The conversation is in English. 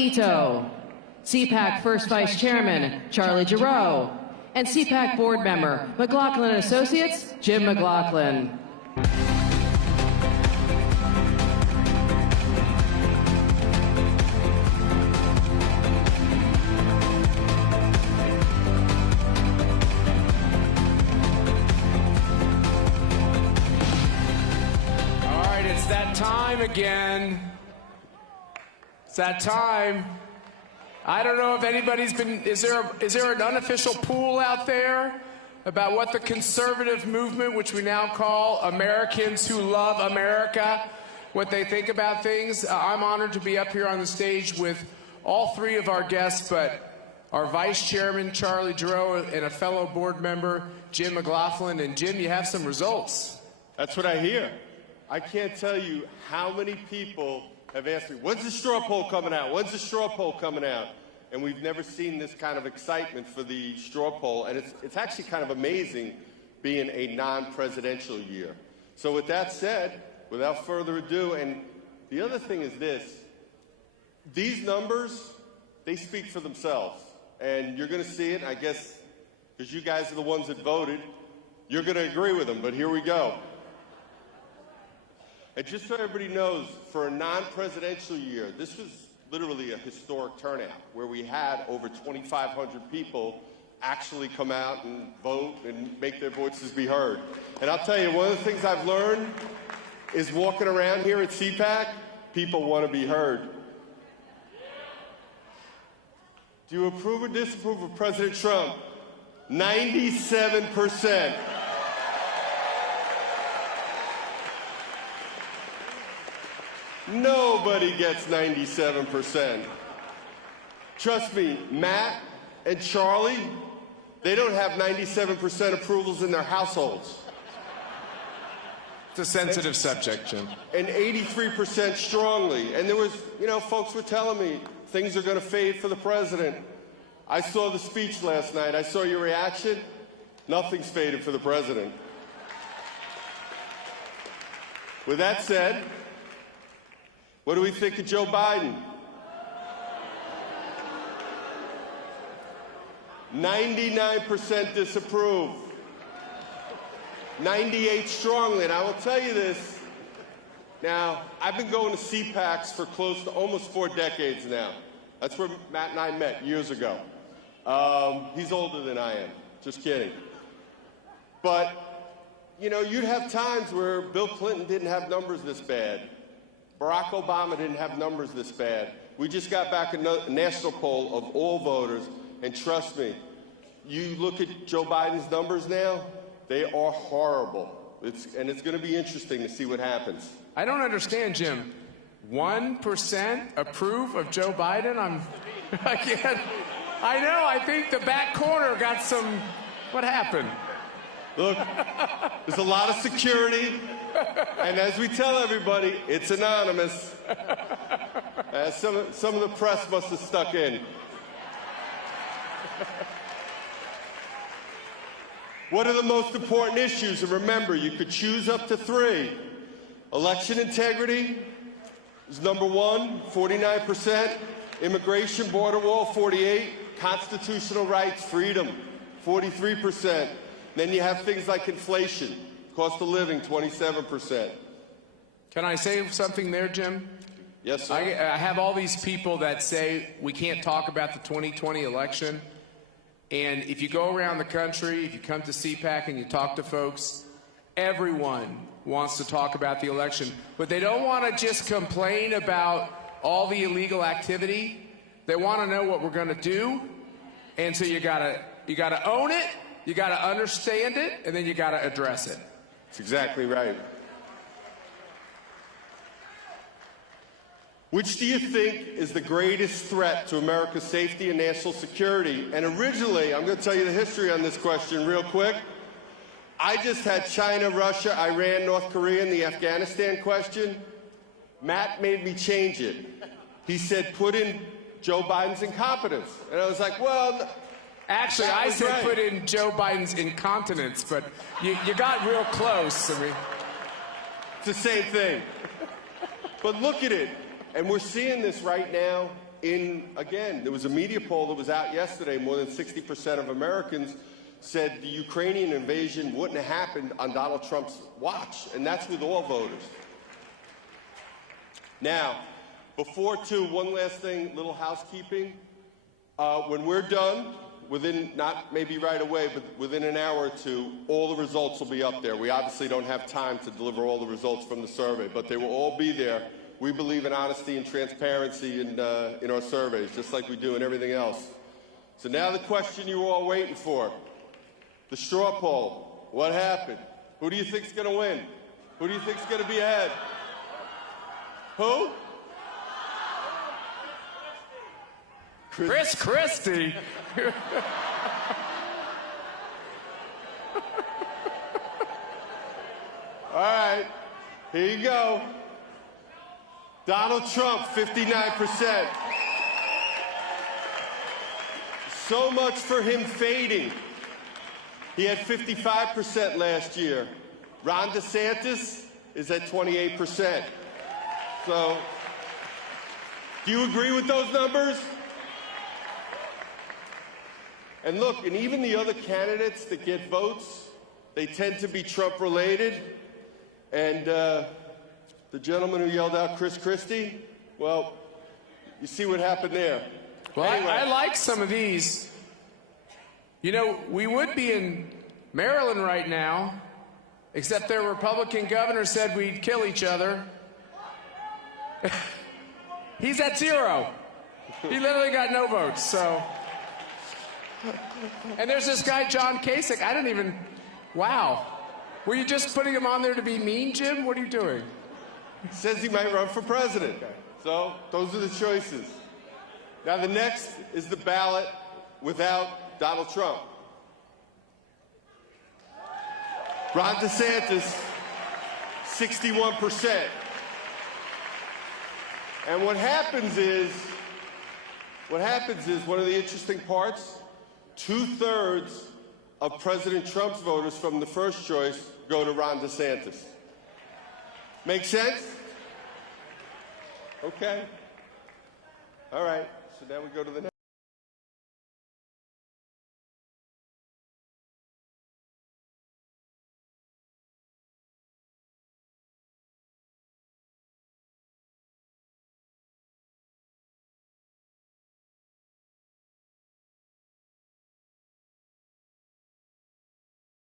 Ito, CPAC First Vice Chairman Charlie Giroux, and CPAC Board Member McLaughlin Associates Jim McLaughlin. It's that time again. It's that time. I don't know if anybody's been, is there an unofficial pool out there about what the conservative movement, which we now call Americans who love America, what they think about things? I'm honored to be up here on the stage with all three of our guests, but our Vice Chairman, Charlie Giroux, and a fellow board member, Jim McLaughlin. And Jim, you have some results. That's what I hear. I can't tell you how many people have asked me, when's the straw poll coming out? When's the straw poll coming out? And we've never seen this kind of excitement for the straw poll. And it's actually kind of amazing being a non-presidential year. So with that said, without further ado, and the other thing is this, these numbers, they speak for themselves. And you're going to see it, I guess, because you guys are the ones that voted, you're going to agree with them. But here we go. And just so everybody knows, for a non-presidential year, this was literally a historic turnout where we had over 2,500 people actually come out and vote and make their voices be heard. And I'll tell you, one of the things I've learned is walking around here at CPAC, people want to be heard. Do you approve or disapprove of President Trump? 97%. Nobody gets 97%. Trust me, Matt and Charlie, they don't have 97% approvals in their households. It's a sensitive subject, Jim. And 83% strongly. And there was, folks were telling me things are going to fade for the president. I saw the speech last night. I saw your reaction. Nothing's faded for the president. With that said, what do we think of Joe Biden? 99% disapprove. 98 strongly. And I will tell you this. Now, I've been going to CPACs for close to almost 4 decades now. That's where Matt and I met years ago. He's older than I am. Just kidding. But, you'd have times where Bill Clinton didn't have numbers this bad. Barack Obama didn't have numbers this bad. We just got back a national poll of all voters, and trust me, you look at Joe Biden's numbers now, they are horrible. And it's going to be interesting to see what happens. I don't understand, Jim. 1% approve of Joe Biden? I can't. I know, I think the back corner got some, what happened? Look, there's a lot of security, and as we tell everybody, it's anonymous. Some of the press must have stuck in. What are the most important issues? And remember, you could choose up to 3. Election integrity is number 1, 49%. Immigration, border wall, 48%. Constitutional rights, freedom, 43%. Then you have things like inflation, cost of living, 27%. Can I say something there, Jim? Yes, sir. I have all these people that say we can't talk about the 2020 election. And if you go around the country, if you come to CPAC and you talk to folks, everyone wants to talk about the election. But they don't want to just complain about all the illegal activity. They want to know what we're going to do. And so you gotta own it. You got to understand it, and then you got to address it. That's exactly right. Which do you think is the greatest threat to America's safety and national security? And originally, I'm going to tell you the history on this question real quick. I just had China, Russia, Iran, North Korea, and the Afghanistan question. Matt made me change it. He said, put in Joe Biden's incompetence. And I was like, well... Actually, I said put in Joe Biden's incontinence, but you got real close. I mean, it's the same thing. But look at it. And we're seeing this right now again, there was a media poll that was out yesterday. More than 60% of Americans said the Ukrainian invasion wouldn't have happened on Donald Trump's watch, and that's with all voters. Now, one last thing, little housekeeping. When we're done, within, not maybe right away, but within an hour or two, all the results will be up there. We obviously don't have time to deliver all the results from the survey, but they will all be there. We believe in honesty and transparency in our surveys, just like we do in everything else. So now the question you were all waiting for, the straw poll. What happened? Who do you think's going to win? Who do you think's going to be ahead? Who? Chris Christie. All right, here you go. Donald Trump, 59%. So much for him fading. He had 55% last year. Ron DeSantis is at 28%. So, do you agree with those numbers? And look, and even the other candidates that get votes, they tend to be Trump-related. And the gentleman who yelled out Chris Christie, well, you see what happened there. Well, anyway. I like some of these. You know, we would be in Maryland right now, except their Republican governor said we'd kill each other. He's at 0. He literally got no votes, so. And there's this guy, John Kasich. I didn't even, wow. Were you just putting him on there to be mean, Jim? What are you doing? Says he might run for president. So those are the choices. Now the next is the ballot without Donald Trump. Ron DeSantis, 61%. And what happens is one of the interesting parts, 2/3 of President Trump's voters from the first choice go to Ron DeSantis. Make sense? Okay. All right. So now we go to the next.